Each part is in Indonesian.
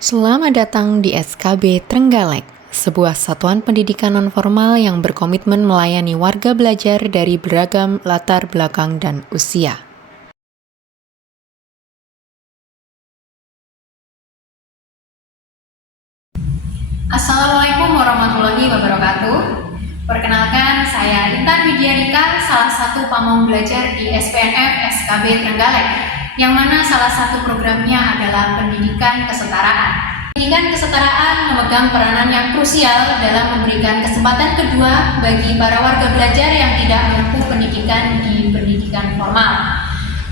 Selamat datang di SKB Trenggalek, sebuah satuan pendidikan nonformal yang berkomitmen melayani warga belajar dari beragam latar belakang dan usia. Assalamualaikum warahmatullahi wabarakatuh. Perkenalkan, saya Intan Widianika, salah satu pamong belajar di SPNF SKB Trenggalek, yang mana salah satu programnya adalah pendidikan kesetaraan. Pendidikan kesetaraan memegang peranan yang krusial dalam memberikan kesempatan kedua bagi para warga belajar yang tidak menempuh pendidikan di pendidikan formal.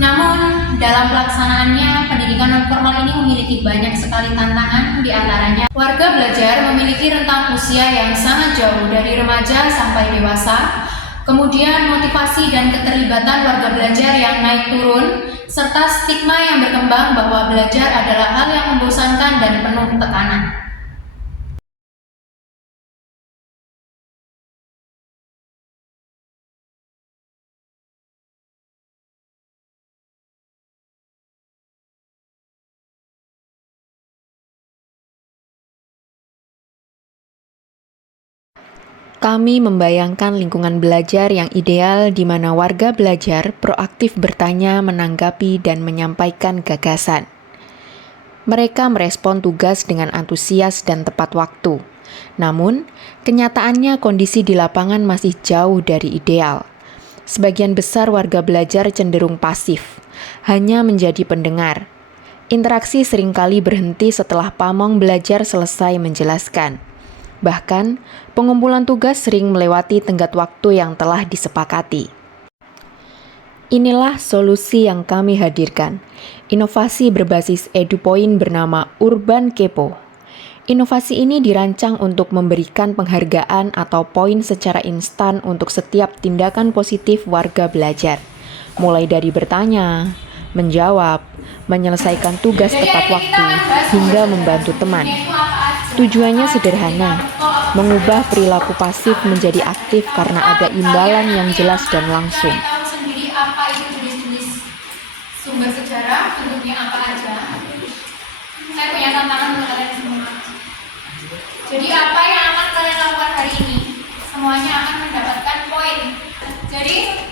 Namun, dalam pelaksanaannya, pendidikan non-formal ini memiliki banyak sekali tantangan, di antaranya warga belajar memiliki rentang usia yang sangat jauh dari remaja sampai dewasa, kemudian motivasi dan keterlibatan warga belajar yang naik turun, serta stigma yang berkembang bahwa belajar adalah hal yang membosankan dan penuh tekanan. Kami membayangkan lingkungan belajar yang ideal di mana warga belajar proaktif bertanya, menanggapi, dan menyampaikan gagasan. Mereka merespon tugas dengan antusias dan tepat waktu. Namun, kenyataannya kondisi di lapangan masih jauh dari ideal. Sebagian besar warga belajar cenderung pasif, hanya menjadi pendengar. Interaksi seringkali berhenti setelah pamong belajar selesai menjelaskan. Bahkan, pengumpulan tugas sering melewati tenggat waktu yang telah disepakati. Inilah solusi yang kami hadirkan. Inovasi berbasis EduPoint bernama Urban Kepo. Inovasi ini dirancang untuk memberikan penghargaan atau poin secara instan untuk setiap tindakan positif warga belajar. Mulai dari bertanya, menjawab, menyelesaikan tugas tepat waktu, hingga membantu teman. Tujuannya sederhana, mengubah perilaku pasif menjadi aktif karena ada imbalan yang jelas dan langsung. Tahu sendiri apa itu jenis-jenis sumber sejarah, bentuknya apa aja. Saya punya tantangan untuk kalian semua. Jadi apa yang akan kalian lakukan hari ini, semuanya akan mendapatkan poin. Jadi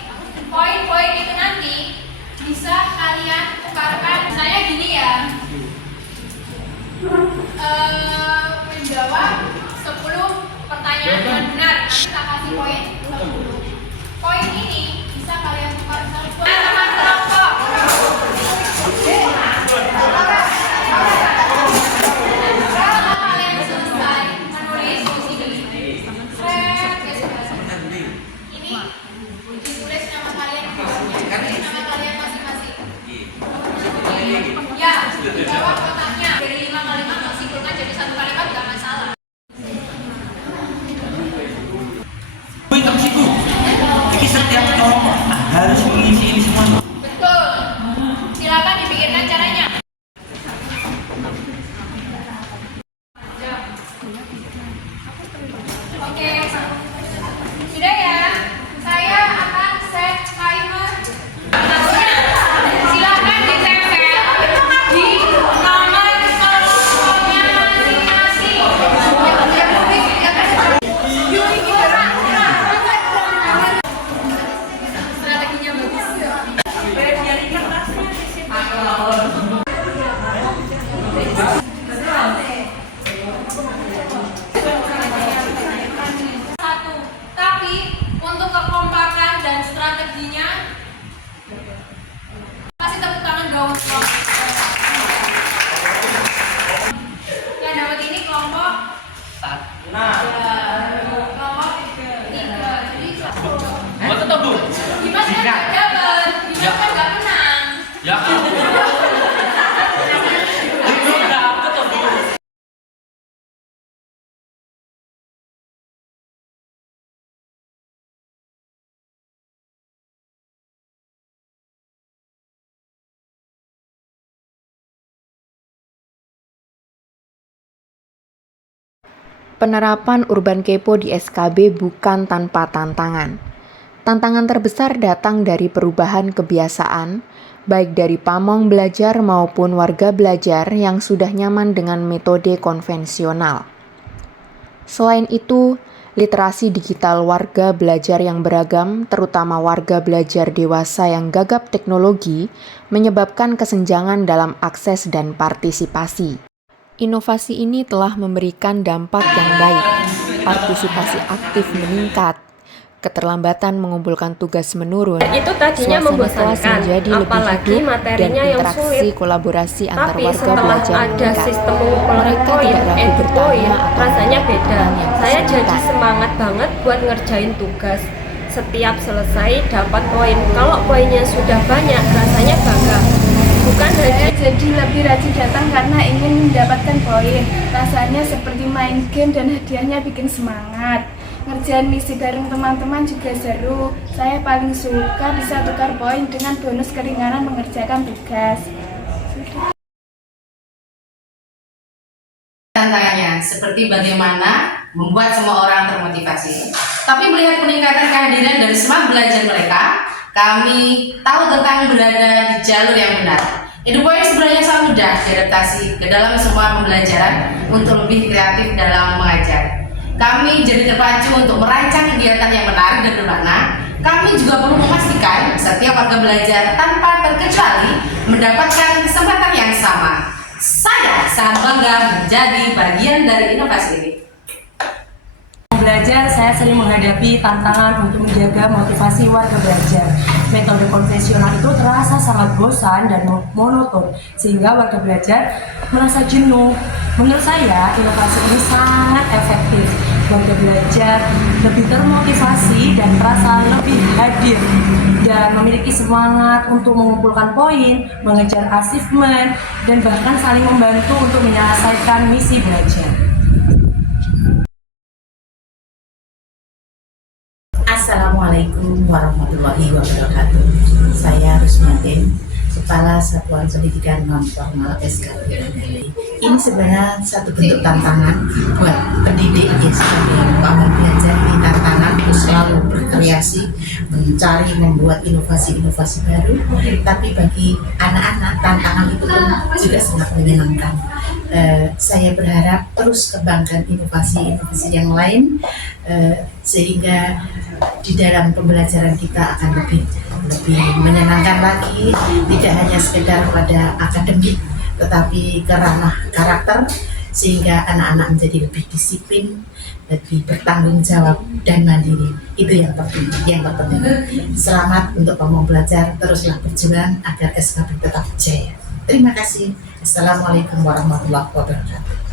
poin-poin itu nanti bisa kalian tukarkan. Misalnya gini ya, menjawab 10 pertanyaan dengan benar. Kita kasih poin 10. Poin ini bisa kalian tukar dengan teman kelompok. Setelah kalian selesai menulis di sini, ini ditulis nama kalian, nama kalian masing-masing. Ya, jawab kotaknya dari 5 kalimat, simpulkan jadi 1 kalimat, nggak masalah. Jadi setiap kelompok harus mengisi ini semua. Betul. Silakan dipikirkan caranya. Oke. Sudah ya. Saya akan set timer. Silakan ditempel di nomor teleponnya masing-masing. Strateginya bagus. Satu. Tapi untuk kekompakan dan strateginya, kasih tepuk tangan dong. Yang dapat ini kelompok kelompok 3. Jadi Buat tetap bu. Dimas kan nggak dapat, Dimas kan nggak menang. Ya. Penerapan Urban Kepo di SKB bukan tanpa tantangan. Tantangan terbesar datang dari perubahan kebiasaan, baik dari pamong belajar maupun warga belajar yang sudah nyaman dengan metode konvensional. Selain itu, literasi digital warga belajar yang beragam, terutama warga belajar dewasa yang gagap teknologi, menyebabkan kesenjangan dalam akses dan partisipasi. Inovasi ini telah memberikan dampak yang baik. Partisipasi aktif meningkat, keterlambatan mengumpulkan tugas menurun, Itu tadinya suasana kelas membosankan, menjadi lebih apalagi hidup, dan materinya yang interaksi sulit. kolaborasi antar Tapi warga setelah belajar ada meningkat. sistem pengumpulan Mereka poin, tidak ragu edit bertanya poin, atau rasanya beda. melakukan yang Saya jadi kesulitan. semangat banget buat ngerjain tugas. Setiap selesai dapat poin. Kalau poinnya sudah banyak, rasanya bangga. Bukan hanya Jadi lebih rajin datang karena ingin mendapatkan poin. Rasanya seperti main game dan hadiahnya bikin semangat. Ngerjain misi bareng teman-teman juga seru. Saya paling suka bisa tukar poin dengan bonus keringanan mengerjakan tugas. Tantangannya seperti bagaimana membuat semua orang termotivasi. Tapi melihat peningkatan kehadiran dan semangat belajar mereka, kami tahu tentang berada di jalur yang benar. EduPoint sebenarnya sangat mudah diadaptasi ke dalam semua pembelajaran untuk lebih kreatif dalam mengajar. Kami jadi terpacu untuk merancang kegiatan yang menarik dan bermakna. Kami juga perlu memastikan setiap warga belajar tanpa terkecuali mendapatkan kesempatan yang sama. Saya sangat bangga menjadi bagian dari inovasi ini. Belajar, saya sering menghadapi tantangan untuk menjaga motivasi warga belajar. Metode konvensional itu terasa sangat bosan dan monoton, sehingga warga belajar merasa jenuh. Menurut saya, inovasi ini sangat efektif. Warga belajar lebih termotivasi dan terasa lebih hadir dan memiliki semangat untuk mengumpulkan poin, mengejar achievement, dan bahkan saling membantu untuk menyelesaikan misi belajar. Assalamualaikum warahmatullahi wabarakatuh. Saya Rusmatin, Kepala Satuan Pendidikan Non-Formal SKB Trenggalek. Ini sebenarnya satu bentuk tantangan buat pendidik sebagai pamong belajar. Ini tantangan untuk selalu berkreasi, mencari, membuat inovasi-inovasi baru. Tapi bagi anak-anak, tantangan itu pun juga sangat menyenangkan. Saya berharap terus kembangkan inovasi-inovasi yang lain sehingga di dalam pembelajaran kita akan lebih menyenangkan lagi, tidak hanya sekedar pada akademik tetapi ke ranah karakter, sehingga anak-anak menjadi lebih disiplin, lebih bertanggung jawab dan mandiri. Itu yang terpenting. Selamat untuk pamong belajar, teruslah berjuang agar SKB tetap jaya. Terima kasih. Assalamualaikum warahmatullahi wabarakatuh.